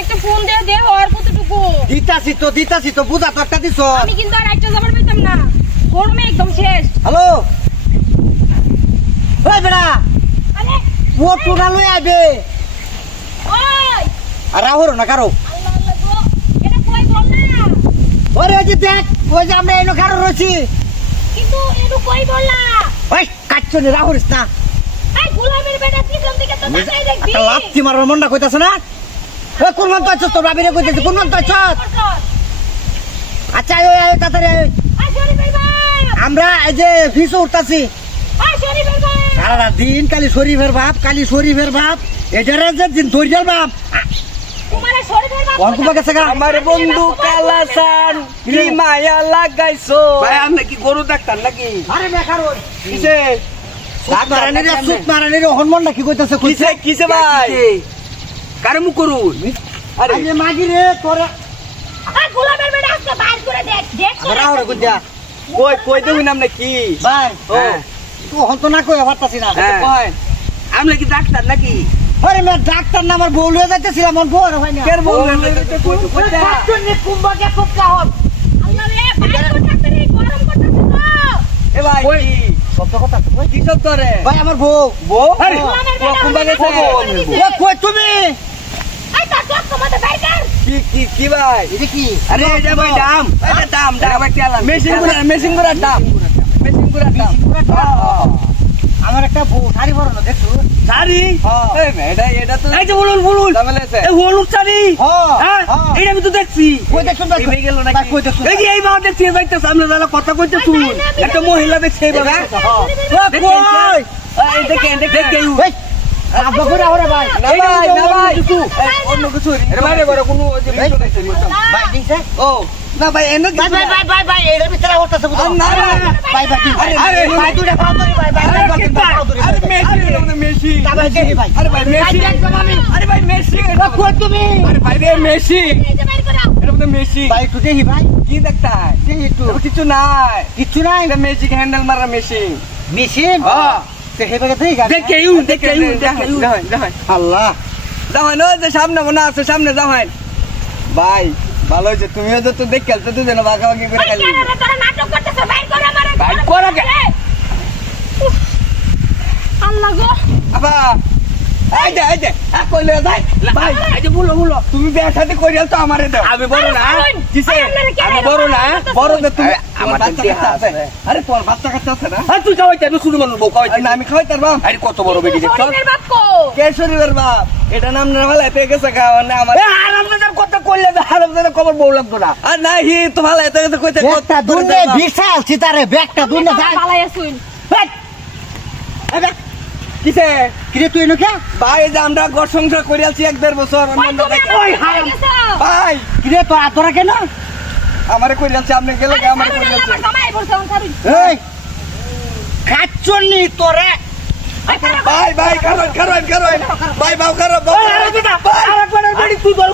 একটা ফোন দে দে আর কতটুকু দিতাছি তো বুঝা তো একটা দিছ আমি কিন্তু আর একটা যাবার পাইতাম না গরমে একদম শেষ হ্যালো ওই বেড়া আরে ও টুনা লই আইবে ওই আর রাহুর না কারো আল্লাহ আল্লাহ গো এটা কই বল না ওরে ওই যে দেখ ওই যে আমরা এনো কারো রয়েছি কিন্তু এটু কই বললা ওই কাচ্চনি রাহুরিস না এই গোলামের বেটা পিছন দিকে তো তাকাই দেখবি একটা লাথি মারবার মনটা কইতাছ না ওই কোন মান তো আছো তোর বাবিরে কইতেছি কোন মান তো আছো আচ্ছা ওই তাড়াতাড়ি আই শরীফের বাপ আমরা এই যে ফিস উঠতাছি আই শরীফের বাপ সারা দিন কালি শরীফের বাপ এটারে যে দিন ধরিয়াল বাপ তোমার শরীফের বাপ কোন কুবা গেছে আমার বন্ধু কালাসান কি মায়া লাগাইছো ভাই আমরা কি গরু ডাক্তার নাকি আরে বেকার ওই কিসে সুত মারানির হনমনটা কি কইতাছে কিসে কিসে ভাই কারে মুখ করুন আরে মাগি রে তোরা আই গোলামের বেটা আজকে বাইর করে দেখ রাহুর কইতা কই কই দেবি নাম নাকি ভাই ও তো হন তো না কই পারতাছি না কই আমরা কি ডাক্তার নাকি আরে মে ডাক্তার না আমার বউ লয়ে যাইতেছিলাম আমার বউ আর হয় না কেন বউ কইতা কাচ্চনি কুম্বাকে কুপকা হল আল্লাহ রে বাইর করতে রে গরম করতেছ তো এ ভাই শব্দ কথা কই কি সব করে ভাই আমার বউ বউ আরে কুম্বা গেছে ও কই তুমি আই তা তো তোমাদের বাইর কর কি কি কি ভাই এটা কি আরে এটা ভাই দাম এটা দাম ভাই চালান মেশিন করে দাম আমার একটা বউ শাড়ি পরো না দেখছো শাড়ি এই এটা তো এই যে বলুন জামেলেছে এই হলুদ শাড়ি হ্যাঁ এটা আমি তো দেখছি কই দেখছো এই গেল ভাই নাকি কই দেখছো এই যে এই বাবা দেখছি যাইতেছে আমরা যারা কথা কইতে শুন একটা মহিলা দেখছে এই বাবা কই এই দেখেন দেখেন এই আব্বা করে আরে ভাই না ভাই অন্য কিছু এর বাইরে বড় কোনো ভাই দিছে ও না ভাই এনে ভাই এর ভিতরে হতাছে বুঝো না ভাই আরে ভাই দুইটা পাও ধরি ভাই আরে মেসি ভাই দেখি ভাই আরে ভাই মেসি আরে ভাই মেসি কই তুমি আরে ভাই রে মেসি এই যে বাইর করো এটা মধ্যে মেসি ভাই একটু দেখি ভাই কি দেখতাই দেখি একটু কিছু নাই কিচ্ছু নাই এটা ম্যাজিক হ্যান্ডেল মারা মেশিন মেশিন দেখে দেখে আল্লাহ যাবেন ওই যে সামনে মনে আছে সামনে যাবেন ভাই ভালো হয়েছে তুমিও তো দেখে খেলতে তুই যেন ভাগাভাগি করে ওই খেলি কেন তোরা নাটক করতেছ বাইর কর আমারে বাইর করো কে? আল্লাহ গো আবা এই দে কইলে যাই ভাই এই যে বলো তুমি বিয়ে সাথে করিয়াল তো আমারে দাও আমি বড় না কিসে আমি বড় না বড় না তুমি আমার বাচ্চা আছে আরে তোর বাচ্চা কাচ্চা আছে না আর তুই খাওয়াইতে আমি শুধু মানুষ বউ খাওয়াইতে না আমি খাওয়াই তার বাপ আরে কত বড় বেটি দেখছ শরীফের বাপ কো কেশরীর বাপ এটা নাম না ভালো পেয়ে গেছে খাওয়া না আমার আরামদাদার কথা কইলে আরামদাদার খবর বউ লাগতো না আর নাই তো ভালো এত কইতে একটা দুনে বিশাল সিতারে ব্যাগটা দুনে যাই পালাই আসুন কিসে কিরে তুই এনুকে ভাই যে আমরা ঘর সংসার করিয়াছি 1-1.5 বছর ওই হারাম গেছো ভাই কিরে তোর আদরা কেন আমারে করিয়াছি আপনি গেলে আমারে করিয়াছি আমার জামাই বলছে on ছাড়ুন এই কাচ্চনি তোরে ভাই কারণ ভাই বাউ কারণ আরেকবার বেটি তুই বল